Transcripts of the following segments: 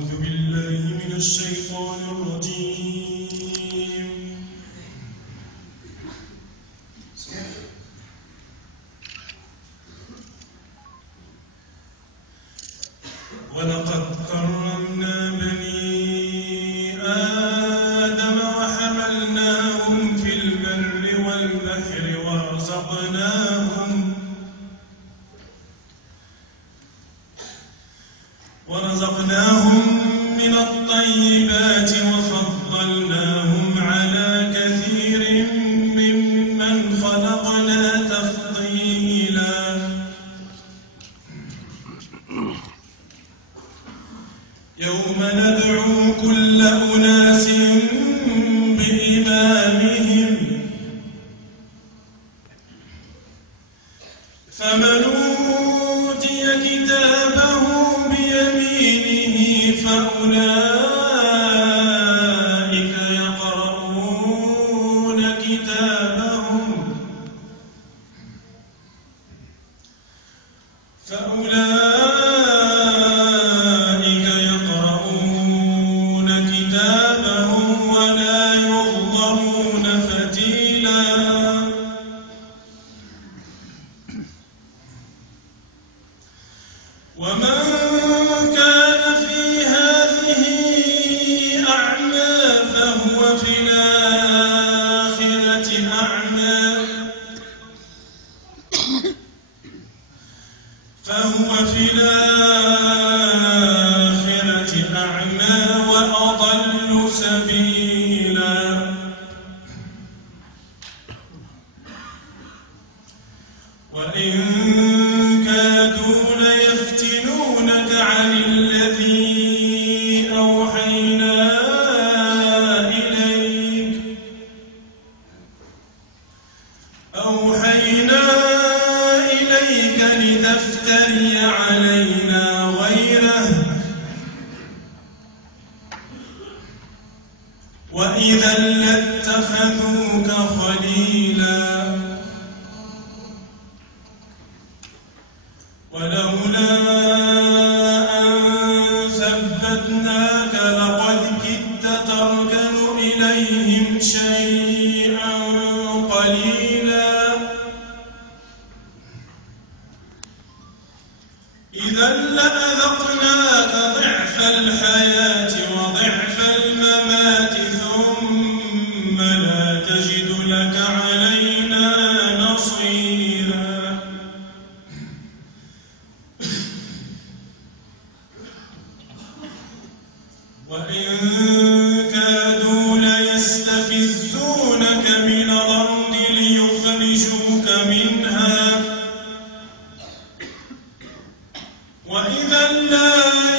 أعوذ بالله من الشيطان الرجيم. ولقد كرمنا بني آدم وحملناهم في البر والبحر ورزقناهم من الطيبات وفضلناهم على كثير ممن خلقنا تفضيلا. يوم ندعو كل أناس بإمامهم فمن أوتي كتابه بيمينه فأولئك يقرؤون كتابهم ولا يظلمون فتيلا. ومن كان في هذه أعمى فهو في الآخرة أعمى وأضل سبيلا. وإن كادوا ليفتنونك عن الذي أوحينا إليك لتفتري علينا غيره وإذا لاتخذوك خليلا. ولولا أن ثبتناك لقد كدت تركن إليهم شيئا قليلا. إذا لأذقناك ضعف الحياة وضعف الممات ثم لا تجد لك علينا نصيرا. وإن كادوا ليستفزونك من الأرض ليخرجوك منها وإذا لا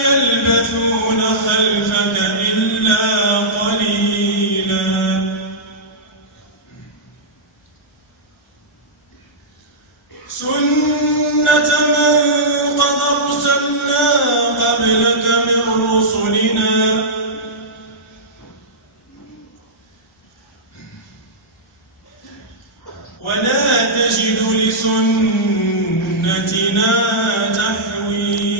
يلبثون خلفك إلا قليلا. سنة من قد أرسلنا قبلك من رسلنا ولا تجد لسنتنا تحويلا.